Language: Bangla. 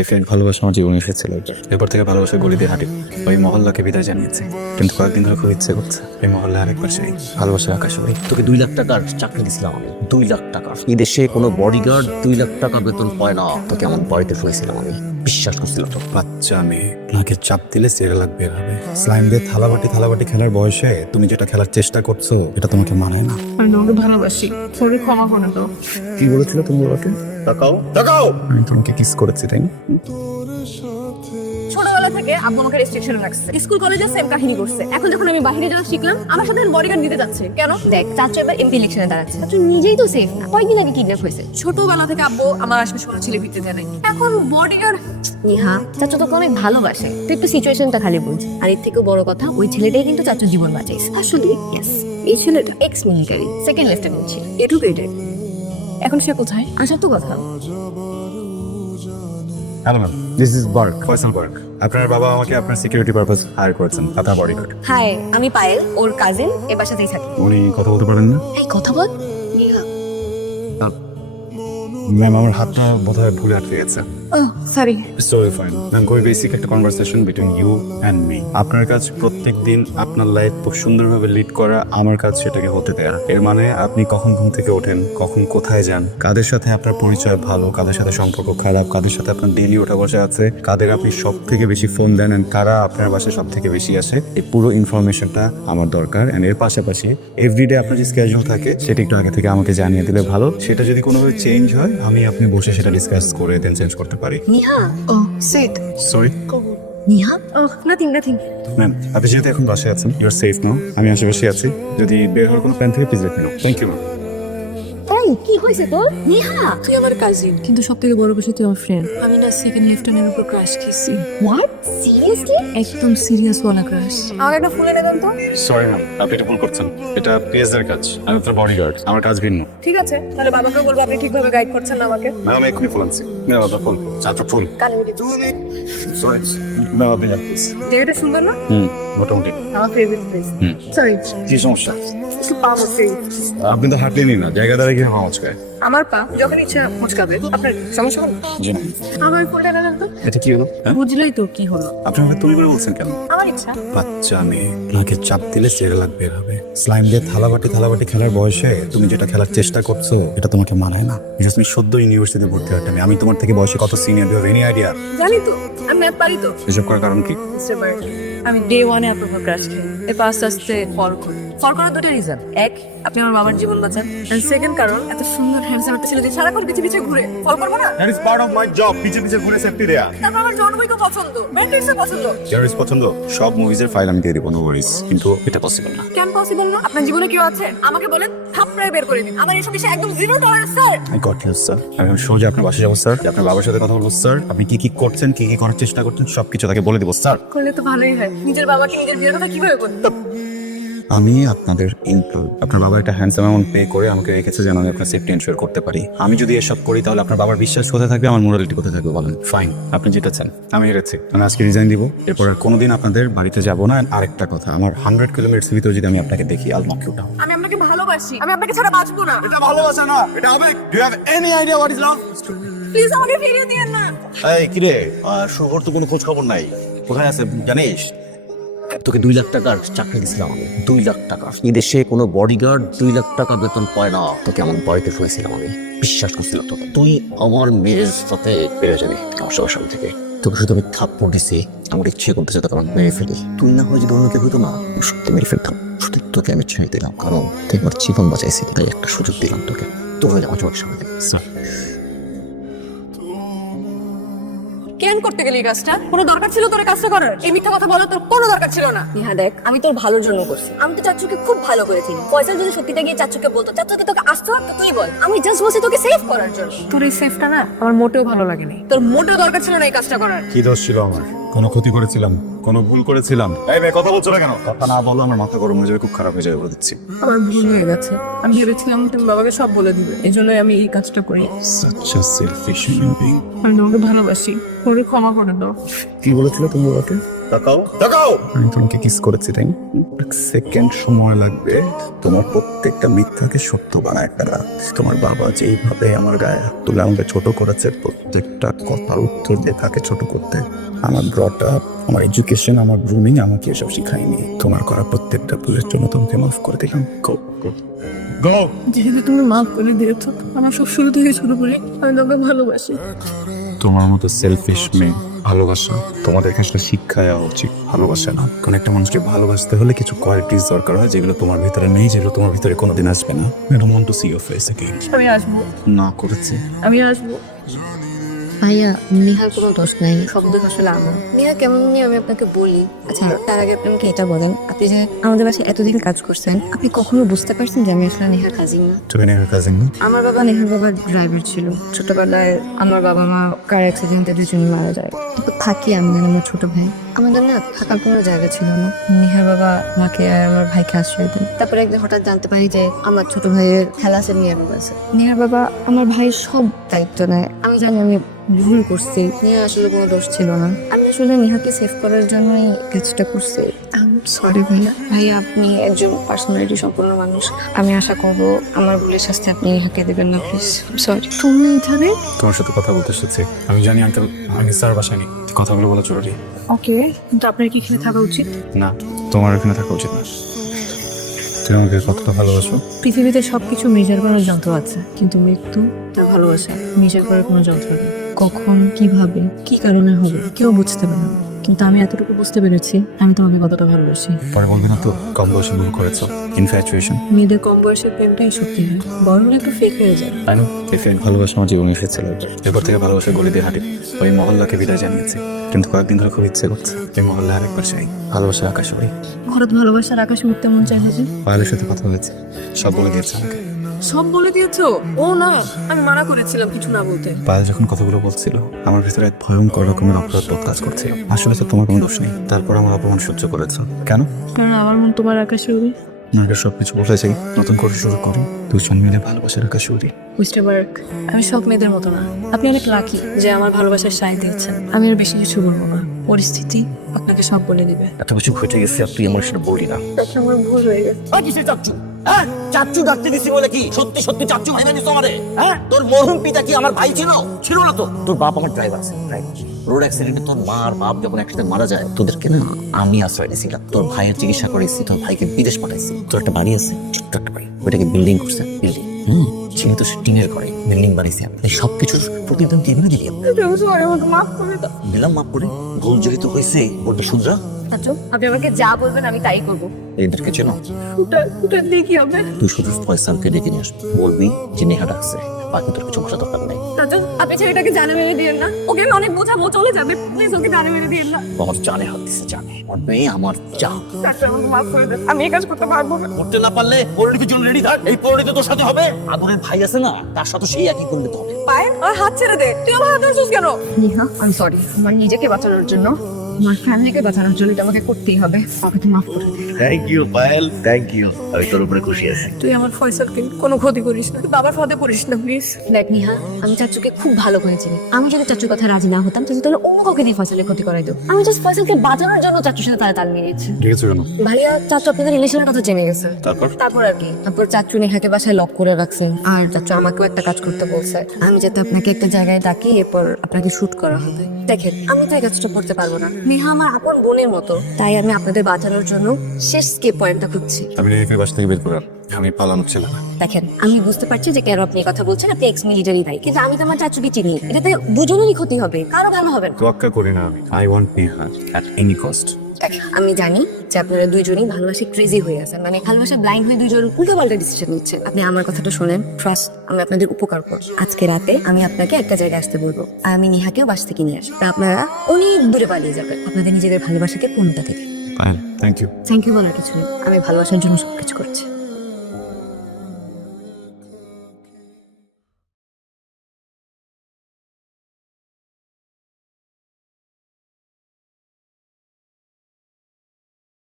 এই ফ্রেন্ড ভালোবাসা আমার জীবনে এসেছিল এরপর থেকে ভালোবাসার গলি দিয়ে হাঁটি ওই মহল্লাকে বিদায় জানিয়েছি, কিন্তু কয়েকদিন ধরে খুব ইচ্ছে করছে এই মহল্লা আরেকবার সেই ভালোবাসার আকাশ উড়ে। তোকে 2 লাখ টাকার চাকরি দিছিলাম আমি, 2 লাখ টাকা। এই দেশে কোনো বডিগার্ড 2 লাখ টাকা বেতন পায় না। তোকে এমন বাড়িতে শুয়েছিলাম আমি, বিশ্বাস করছিলাম তো। বাচ্চা মেয়ে, নাকে চাপ দিলে সেরেলাক বের হবে। স্লাইম দিয়ে থালাবাটি খেলার বয়সে তুমি যেটা খেলার চেষ্টা করছো এটা তোমাকে মানায় না। আমি তোমাকে ভালোবাসি, তোরে ক্ষমা করে দাও। কি বলেছিল তুমি ওকে? তাকাও আমি তোমাকে কিস করেছি তাই না? ছোটবেলা থেকে আব্বু আমাকে রেস্ট্রিকশন রাখছে, স্কুল কলেজে সেম কাহিনী করছে। এখন যখন আমি বাইরে যাওয়া শিখলাম, আমার সাথে বডিগার্ড দিতে যাচ্ছে কেন? দেখ, চাচু এবার এমপি ইলেকশনে দাঁড়াচ্ছে, চাচু নিজেই তো সেফ না, কয়েকদিন আগে কিডন্যাপ হয়েছে। ছোটবেলা থেকে আব্বু আমার আশেপাশে কোনো ছেলে ফিরতে দেয় নাই, এখন বডিগার্ড। নিহা, চাচু তোকে অনেক ভালোবাসে, তুই একটু সিচুয়েশনটা খালি বলছিস। আর এর থেকেও বড় কথা, ওই ছেলেটাই কিন্তু চাচুর জীবন বাঁচাইছে। আসলে ইয়েস, এই ছেলেটা এক্স মিলিটারি, সেকেন্ড লেফটেন্যান্ট ছিল, এডুকেটেড। এখন সে কোথায়? আসার তো কথা। Hello ma'am, this is Barq, Faisal Barq. আপনার বাবা আমাকে আপনার সিকিউরিটি পারপাস হায়ার করেছেন, আপনার বডিগার্ড। হাই, আমি পায়েল, ওর কাজিন, এ বাসাতেই থাকি। উনি কথা বলতে পারেন না? এই কথা বল। নিহা, ম্যাম আমার হাতটা বোধহয় ভুলে আটকে গেছে। সরি। সরি ফাইন ম্যাম, খুবই বেসিক একটা conversation between you and me. আপনার কাজ প্রত্যেক দিন আপনার লাইফ খুব সুন্দরভাবে লিড করা, আমার কাজ সেটাকে হতে দেয়া। এর মানে আপনি কখন ঘুম থেকে ওঠেন, কখন কোথায় যান, কাদের সাথে আপনার পরিচয় ভালো, কাদের সাথে সম্পর্ক খারাপ, কাদের সাথে আপনার ডেইলি ওঠা বসা আছে, কাদের আপনি সব থেকে বেশি ফোন দেন, and কারা আপনার বাসায় সব থেকে বেশি আসে, এই পুরো ইনফরমেশনটা আমার দরকার। অ্যান্ড এর পাশাপাশি এভরিডে আপনার যে স্কেজুল থাকে সেটা একটু আগে থেকে আমাকে জানিয়ে দিলে ভালো। সেটা যদি কোনোভাবে চেঞ্জ হয়, আমি আপনি বসে সেটা ডিসকাস করে দেন চেঞ্জ করতে পারি। নিহা, ও সিট। সরি নিহা, ও নাথিং। ম্যাম, আপনি যেহেতু এখন বাসায় আছেন, ইউ আর সেফ নাও। আমি আশেপাশে আছি, যদি বের হওয়ার কোনো প্ল্যান থেকে please let me know. Thank you ma'am. এই কি হয়েছে তোর? নিহা, তুই আমার কাজিন, কিন্তু সব থেকে বড় বিষয় তুই আমার ফ্রেন্ড। আমি না সেকেন্ড লেফটেন্যান্টের উপর ক্রাশ খেয়েছি, হোয়াট? সিরিয়াসলি? একদম সিরিয়াস ওয়ালা ক্রাশ। আমাকে একটা ফুলে নেবেন তো। সরি ম্যাম, আপনি এটা ভুল করছেন। এটা পিএসদের কাজ, আমি আপনার বডিগার্ড, আমার কাজ ভিন্ন। ঠিক আছে, তাহলে বাবাকে বলবো আপনি ঠিকভাবে গাইড করছেন না আমাকে। ম্যাম আমি এক্ষুনি ফুল আনছি। ম্যাম আপনার ফুল, চারটা ফুল। কানে মিলি। সরি ম্যাম, আপনি যান প্লিজ। জায়গাটা সুন্দর না? মোটামুটি। আমার ফেভারিট প্লেস। হুম। সরি, কি সমস্যা? একটু পা মুছতে। আপনি তো হাঁটলেনই না, জায়গা দ্বারা কি হাওয়া আজকে? আমার পা যখন ইচ্ছা মুচকাবে, আপনার সমস্যা হলো? জি না। আমার ফুলটা নেবেন তো। এটা কি হলো? হ্যাঁ? বুঝলেই তো কি হলো। আপনি আমাকে তুমি করে বলছেন কেন? আমার ইচ্ছা। বাচ্চা মেয়ে, নাকে চাপ দিলে সেরেলাক বের হবে। স্লাইম দিয়ে থালাবাটি খেলার বয়সে তুমি যেটা খেলার চেষ্টা করছো এটা তোমাকে মানায় না। বিকজ তুমি সদ্য ইউনিভার্সিটিতে ভর্তি হওয়ার টাইমে, আমি তোমার থেকে বয়সে কত senior, do have any idea? জানি তো, আমি ম্যাপ পারি তো। এসব করার কারণ কি? মিস্টার বার্ক, আমি ডে ওয়ানে আপনার উপর ক্রাশ খাই, এরপর আস্তে আস্তে ফল করি। ফল করার দুটো রিজন, এক আপনি আমার বাবার জীবন বাঁচান, এন্ড সেকেন্ড কারণ এত সুন্দর হ্যান্ডসাম একটা ছেলে যে সারাক্ষণ পিছে ঘুরে ফল করবো না। That is part of my job, পিছে ঘুরে সেফটি দেয়া। তারপর আমার জন উইকও পছন্দ, ম্যাট্রিক্সও পছন্দ। ইয়ারিস পছন্দ, সব মুভিজের ফাইল আমি দিয়ে দিব, নো ওয়ারিস। কিন্তু এটা পসিবল না। কেন পসিবল না? আপনার জীবনে কেউ আছে? আমাকে বলেন, থাপড়ায় বের করে দিন। আমার এইসব বিষয়ে একদম zero tolerance, sir. I got you sir. আমি সোজা আপনার বাসায় যাবো স্যার, আপনার বাবার সাথে কথা বলবো স্যার, আপনি কি কি করছেন, কি কি করার চেষ্টা করছেন সবকিছু তাকে বলে দেবো স্যার। করলে তো ভালোই হয়। নিজের বাবাকে নিজের বিয়ের কথা কিভাবে বলতো? আমি আপনাদের এমপ্লয়, আপনার বাবা একটা হ্যান্ডসাম অ্যামাউন্ট পে করে আমাকে রেখেছে যেন আমি আপনার সেফটি এনশিওর করতে পারি। আমি যদি এসব করি তাহলে আপনার বাবার বিশ্বাস কোথায় থাকবে, আমার মোরালিটি কোথায় থাকবে বলেন? ফাইন, আপনি যেটা চান আমি হেরেছি, আমি আজকে রিজাইন দিব, এরপর আর কোনোদিন আপনাদের বাড়িতে যাবো না। আরেকটা কথা, আমার 100 কিলোমিটার ভিতরে যদি আমি আপনাকে দেখি, আল নক ইউ ডাউন। আমি আপনাকে ভালোবাসি, আমি আপনাকে ছাড়া বাঁচবো না। এটা ভালোবাসা না, এটা আবেগ। Do you have any idea what is love? Please আমাকে ফিরিয়ে দিয়েন না। এই কি রে, শহর তো কোনো খোঁজ খবর নাই, কোথায় আছে জানিস? তোকে 2 লাখ টাকার চাকরি দিছিলাম আমি, 2 লাখ টাকা। এই দেশে কোনো বডিগার্ড 2 লাখ টাকা বেতন পায় না। তোকে এমন বাড়িতে শুয়েছিলাম আমি, বিশ্বাস করছিলাম তোকে। তুই আমার মেয়ের সাথে পেরে যাবি আমার সবার থেকে। তোকে শুধু আমি থাপ্পড় দিছি, আমার ইচ্ছে করতেছে তোকে আমার মেরে ফেলি। তুই না হয় যদি অন্য কেউ হইতো না, আমি সত্যি মেরে ফেলতাম। শুধু তোকে আমি ছেড়ে দিলাম, কারণ তুই আমার জীবন বাঁচাইছি, তাই একটা সুযোগ দিলাম তোকে। তোর হয়ে আমার চোখের সামনে স্যার। কেন করতে গেলি এই কাজটা? কোনো দরকার ছিল তোর এই কাজটা করার? এই মিথ্যা কথা বলার তোর কোনো দরকার ছিল না। নিহা দেখ, আমি তোর ভালোর জন্য করছি। আমি তো চাচুকে খুব ভালো করে চিনি। ফয়সাল যদি সত্যিটা গিয়ে চাচুকে বলতো, চাচুকে তোকে আসতে পারতো, তুই বল। আমি জাস্ট বলছি তোকে সেভ করার জন্য। তোর এই সেফটা না আমার মোটেও ভালো লাগেনি। তোর মোটেও দরকার ছিল না এই কাজটা করার। কি দোষ ছিল আমার? কোনো ক্ষতি করেছিলাম? কোনো ভুল করেছিলাম? এই মেয়ে কথা বলছো না কেন? কথা না বলো আমার মাথা গরম হয়ে যাবে, খুব খারাপ হয়ে যাবে বলে দিচ্ছি। আমার ভুল হয়ে গেছে, আমি ভেবেছিলাম তুমি বাবাকে সব বলে দিবে, এই জন্যই আমি এই কাজটা করি। Such a selfish human being. আমি তোমাকে ভালোবাসি, তোরে ক্ষমা করে দাও। কি বলেছিল তুমি ওকে? তাকাও তাকাও। আমি তোমাকে কিস করেছি তাই না? এক সেকেন্ড সময় লাগবে তোমার প্রত্যেকটা মিথ্যাকে সত্য বানায় ফেলা। তোমার বাবা যেইভাবে আমার গায়ে হাত তুলে আমাকে ছোট করেছে, প্রত্যেকটা কথার উত্তর দিয়ে তাকে ছোট করতে, আমার ব্রট আপ, আমার এডুকেশন, আমার গ্রুমিং আমাকে এসব শিখায়নি। তোমার করা প্রত্যেকটা ভুলের জন্য তোমাকে মাফ করে দিলাম। গো গো গো। যেহেতু তুমি মাফ করে দিয়েছো, আমার সব শুরু থেকে শুরু করি, আমি তোমাকে ভালোবাসি। তোমার মতো সেলফিশ মেয়ে ভালোবাসা তোমাদের কাছে শিক্ষা দেওয়া উচিত। ভালোবাসা না, কোন একটা মানুষকে ভালোবাসতে হলে কিছু কোয়ালিটিস দরকার হয় যেগুলো তোমার ভিতরে নেই, যেগুলো তোমার ভিতরে কোনোদিন আসবে না। I don't want to see your face again. আমি আসবো, না করেছি। আমি আসবো। ভাইয়া, নেহার কোনো দোষ নাই, সব দোষ আসলে আমার। নেহা কেমন নিয়ে আমি আপনাকে বলি। আচ্ছা, তার আগে আপনি আমাকে এটা বলেন, আপনি যে আমাদের বাসায় এতদিন কাজ করছেন, আপনি কখনো বুঝতে পারছেন যে আমি আসলে নেহার কাজিন না? তুমি নেহার কাজিন না? আমার বাবা নেহার বাবার ড্রাইভার ছিল। ছোটবেলায় আমার বাবা মা কার অ্যাক্সিডেন্টে দুজনে মারা যায়। তারপর থাকি আমি আর আমার ছোট ভাই। আমাদের না থাকার কোনো জায়গা ছিল না। নেহার বাবা আমাকে আর আমার ভাইকে আশ্রয় দেন। তারপরে একদিন হঠাৎ জানতে পারি যে আমার ছোট ভাইয়ের হেলাসে নিয়ে পড়েছে। নেহার বাবা আমার ভাইয়ের সব দায়িত্ব নেয়। আমি জানি আমি ভুল করছি, নেহা আসলে কোনো দোষ ছিল না। আমি আসলে নেহাকে সেভ করার জন্যই কাজটা করছি। সরি ভাইয়া। ভাইয়া, আপনি একজন পার্সোনালিটি সম্পন্ন মানুষ। আমি আশা করবো আমার ভুলের শাস্তি আপনি নেহাকে দেবেন না, প্লিজ। সরি। তুমি এখানে? তোমার সাথে কথা বলতে এসেছি। আমি জানি আঙ্কেল আমি স্যার বাসায় নেই, কথাগুলো বলা জরুরি। ওকে, কিন্তু আপনার কি এখানে থাকা উচিত? না, তোমার এখানে থাকা উচিত না। তুমি আমাকে কতটা ভালোবাসো? পৃথিবীতে সবকিছু মেজার করার যন্ত্র আছে, কিন্তু মৃত্যু তার ভালোবাসা মেজার করার কোনো যন্ত্র নেই। কখন, কিভাবে, কি কারণে হবে কেউ বুঝতে পারে না, কিন্তু আমি এতটুকু বুঝতে পেরেছি আমি তোমাকে কতটা ভালোবাসি। পরে বলবে না তো কম বয়সে ভুল করেছো। ইনফ্যাচুয়েশন। মেয়েদের কম বয়সের প্রেমটাই সত্যি হয়, বড় হলে একটু ফেক হয়ে যায়। তাই না? এই ফেক ভালোবাসা আমার জীবনে এসেছিল। এরপর থেকে ভালোবাসা গলি দিয়ে হাঁটি। ওই মহল্লাকে বিদায় জানিয়েছি, কিন্তু কয়েকদিন ধরে খুব ইচ্ছে করছে এই মহল্লা আরেকবার চাই। ভালোবাসা আকাশ হই। হঠাৎ ভালোবাসার আকাশে উঠতে মন চায় যে? পায়েলের সাথে কথা হয়েছে, সব বলে দিয়েছে আমাকে। সব বলে দিয়েছো? ও না, আমি মানা করেছিলাম কিছু না বলতে। পায়েল যখন কথাগুলো বলছিল আমার ভিতরে এক ভয়ঙ্কর রকমের অপরাধ বোধ কাজ করছে। আসলে তো তোমার কোনো দোষ নেই, তারপর আমার অপমান সহ্য করেছো কেন? কারণ আমার মন তোমার আকাশে উড়ে। আপনাকে সবকিছু বলে চাই, নতুন করে শুরু করি, দুজন মিলে ভালোবাসার আকাশে উড়ি। মিস্টার বার্ক, আমি সব মেয়েদের মতো না। আপনি অনেক লাকি যে আমার ভালোবাসার সায় দিয়েছেন। আমি আর বেশি কিছু বলবো না, পরিস্থিতি আপনাকে সব বলে দিবে। এত কিছু ঘটে গেছে আর তুই আমার সাথে বলি না। আচ্ছা, আমার ভুল হয়ে গেছে। কিসের চাচ্চু? হ্যাঁ, চাচ্চু ডাকতে দিছি বলে কি সত্যি সত্যি চাচ্চু ভাই না আমারে? হ্যাঁ, তোর মরহুম পিতা কি আমার ভাই ছিল? ছিল না তো। তোর বাপ আমার ড্রাইভার আছে, রোড অ্যাক্সিডেন্টে তোর মা আর বাপ যখন একসাথে মারা যায়, তোদেরকে না আমি আশ্রয় দিয়েছিলাম। তোর ভাইয়ের চিকিৎসা করেছি, তোর ভাইকে বিদেশ পাঠাইছি। তোর একটা বাড়ি আছে, ছোট্ট একটা বাড়ি, ওইটাকে বিল্ডিং করছে। বিল্ডিং যেহেতু সে টিনের ঘরে বিল্ডিং বাড়িছে, এই সবকিছুর প্রতিদিন দিবি না দিলি? আমাকে মাফ করে দাও। দিলাম মাপ করে। ভুল যেহেতু হয়েছে বলতে শুধরা। আচ্ছা, আপনি আমাকে যা বলবেন আমি তাই করবো। এদেরকে চেন? ওটা দেখি হবে। তুই শুধু ফয়সালকে ডেকে নিয়ে আসবি, বলবি যে নেহা ডাকছে, বাকি তোর কিছু বসা দরকার নেই। চাচু, আপনি ছেলেটাকে জানে মেরে দিয়েন না। ওকে আমি অনেক বোঝাবো, চলে যাবে। প্লিজ ওকে জানে মেরে দিয়েন না। আমার জানে হাত দিচ্ছে, জানে আমার মেয়ে আমার যা। চাচু, আমাকে মাফ করে দেন, আমি এই কাজ করতে পারবো না। করতে না পারলে পরিণতির জন্য রেডি থাক। এই পরিণতি তোর সাথে হবে। আদরের ভাই আছে না, তার সাথে সেই একই করলে তো হবে। পায়ে আর হাত ছেড়ে দে, তুই আমার হাত ধরেছিস কেন? নেহা, আমি সরি। আমার নিজেকে বাঁচানোর জন্য, আমার ফ্যামিলিকে বাঁচানোর জন্য এটা আমাকে করতেই হবে। আমাকে মাফ করে দিন। Thank you Payel, thank you. আমি তোর উপরে খুশি আছি। তুই আমার ফয়সালকে কোনো ক্ষতি করিস না, তুই বাবার ফাঁদে পড়িস না প্লিজ। দেখ নিহা, আমি চাচুকে খুব ভালো করে চিনি। আমি যদি চাচুর কথা রাজি না হতাম, চাচু তাহলে অন্য কাউকে দিয়ে ফয়সালের ক্ষতি করাই দেব। আমি জাস্ট ফয়সালকে বাঁচানোর জন্য চাচুর সাথে তাল মিলিয়েছি। ঠিক আছে কেন? ভাইয়া, চাচু আপনাদের রিলেশনের কথা জেনে গেছে। তারপর আর কি? তারপর চাচু নেহাকে বাসায় লক করে রাখছে, আর চাচু আমাকেও একটা কাজ করতে বলছে। আমি যাতে আপনাকে একটা জায়গায় ডাকি, এরপর আপনাকে শুট করা হবে। দেখেন, আমি তো এই কাজটা করতে পারবো না। নেহা আমার আপন বোনের মতো, তাই আমি আপনাদের বাঁচানোর জন্য শেষ স্কেপ পয়েন্টটা খুঁজছি। আমি নেহাকে বাসা থেকে বের করার, আমি পালানো ছিল না। দেখেন, আমি বুঝতে পারছি যে কেন আপনি এই কথা বলছেন, আপনি এক্স মিলিটারি ভাই, কিন্তু আমি তো আমার চাচুকে চিনি। এটাতে দুজনেরই ক্ষতি হবে, কারো ভালো হবে না। তোয়াক্কা করি না আমি। I want Neha at any cost. দেখেন, আমি জানি যে আপনারা দুইজনই ভালোবাসে ক্রেজি হয়ে আছেন, মানে ভালোবাসা ব্লাইন্ড হয়ে দুইজন উল্টো পাল্টা ডিসিশন নিচ্ছেন। আপনি আমার কথাটা শোনেন, ট্রাস্ট, আমি আপনাদের উপকার করব। আজকে রাতে আমি আপনাকে একটা জায়গায় আসতে বলবো, আর আমি নেহাকেও বাস থেকে নিয়ে আসবো। আপনারা অনেক দূরে পালিয়ে যাবেন আপনাদের নিজেদের ভালোবাসাকে পূর্ণতা থেকে। Fine, thank you. Thank you বলার কিছু নেই, আমি ভালোবাসার জন্য সবকিছু করছি।